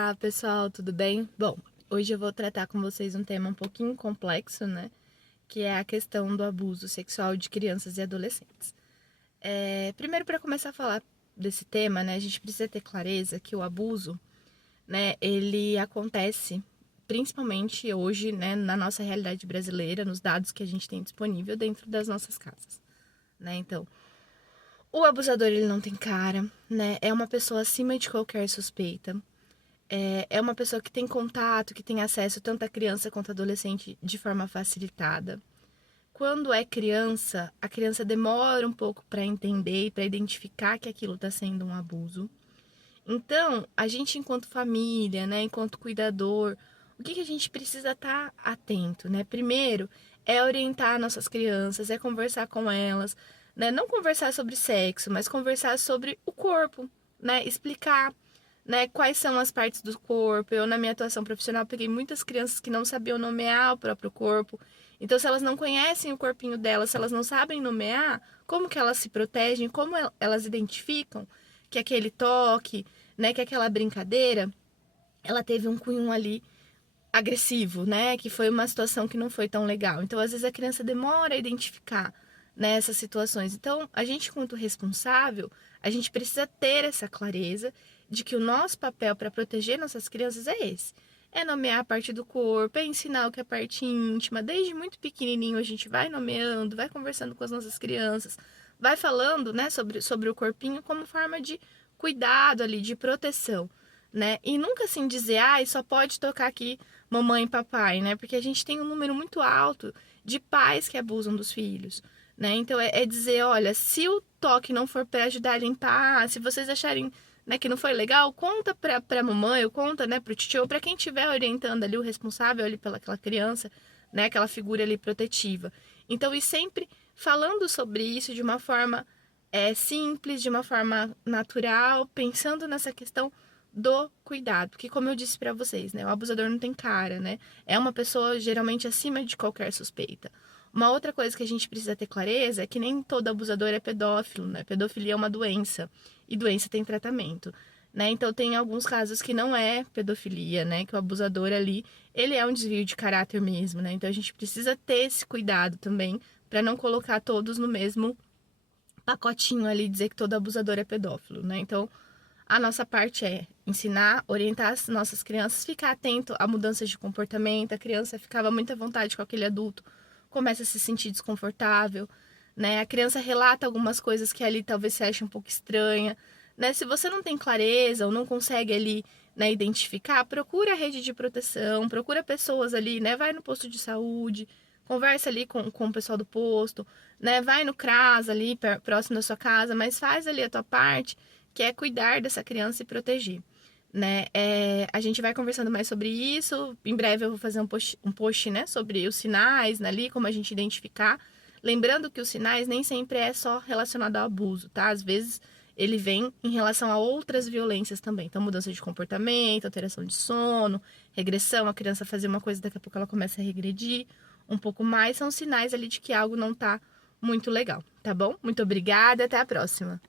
Olá pessoal, tudo bem? Bom, hoje eu vou tratar com vocês um tema um pouquinho complexo, né? Que é a questão do abuso sexual de crianças e adolescentes. Primeiro, para começar a falar desse tema, né, a gente precisa ter clareza que o abuso, né, ele acontece principalmente hoje, né, na nossa realidade brasileira, nos dados que a gente tem disponível dentro das nossas casas, né? Então, o abusador ele não tem cara, né? É uma pessoa acima de qualquer suspeita. É uma pessoa que tem contato, que tem acesso tanto à criança quanto à adolescente de forma facilitada. Quando é criança, a criança demora um pouco para entender e para identificar que aquilo está sendo um abuso. Então, a gente, enquanto família, né, enquanto cuidador, o que a gente precisa estar atento, né? Primeiro, é orientar nossas crianças, é conversar com elas, né? Não conversar sobre sexo, mas conversar sobre o corpo, né? Explicar, né, quais são as partes do corpo. Eu, na minha atuação profissional, peguei muitas crianças que não sabiam nomear o próprio corpo. Então, se elas não conhecem o corpinho delas, se elas não sabem nomear, como que elas se protegem, como elas identificam que aquele toque, né, que aquela brincadeira, ela teve um cunho ali agressivo, né, que foi uma situação que não foi tão legal. Então, às vezes a criança demora a identificar, né, essas situações. Então, a gente, quanto responsável, a gente precisa ter essa clareza de que o nosso papel para proteger nossas crianças é esse. É nomear a parte do corpo, é ensinar o que é parte íntima. Desde muito pequenininho a gente vai nomeando, vai conversando com as nossas crianças, vai falando, né, sobre o corpinho como forma de cuidado ali, de proteção, né? E nunca assim dizer, só pode tocar aqui mamãe e papai, né? Porque a gente tem um número muito alto de pais que abusam dos filhos, né? Então é dizer, olha, se o toque não for para ajudar a limpar, se vocês acharem, né, que não foi legal, conta pra mamãe, ou conta, né, pro tio, ou pra quem estiver orientando ali, o responsável ali pelaquela criança, né, aquela figura ali protetiva. Então, e sempre falando sobre isso de uma forma simples, de uma forma natural, pensando nessa questão do cuidado, porque como eu disse para vocês, né, o abusador não tem cara, né? É uma pessoa geralmente acima de qualquer suspeita. Uma outra coisa que a gente precisa ter clareza é que nem todo abusador é pedófilo, né? Pedofilia é uma doença e doença tem tratamento, né? Então tem alguns casos que não é pedofilia, né? Que o abusador ali, ele é um desvio de caráter mesmo, né? Então a gente precisa ter esse cuidado também para não colocar todos no mesmo pacotinho ali, dizer que todo abusador é pedófilo, né? Então a nossa parte é ensinar, orientar as nossas crianças, ficar atento a mudanças de comportamento. A criança ficava muito à vontade com aquele adulto, começa a se sentir desconfortável, né? A criança relata algumas coisas que ali talvez se ache um pouco estranha, né? Se você não tem clareza ou não consegue ali, né, identificar, procura a rede de proteção, procura pessoas ali, né? Vai no posto de saúde, conversa ali com o pessoal do posto, né? Vai no CRAS ali, próximo da sua casa, mas faz ali a tua parte, que é cuidar dessa criança e proteger, né? A gente vai conversando mais sobre isso. Em breve eu vou fazer um post, né, sobre os sinais ali, como a gente identificar. Lembrando que os sinais nem sempre é só relacionado ao abuso, tá? Às vezes ele vem em relação a outras violências também. Então, mudança de comportamento, alteração de sono, regressão, a criança fazer uma coisa, daqui a pouco ela começa a regredir um pouco mais. São sinais ali de que algo não tá muito legal, tá bom? Muito obrigada, até a próxima.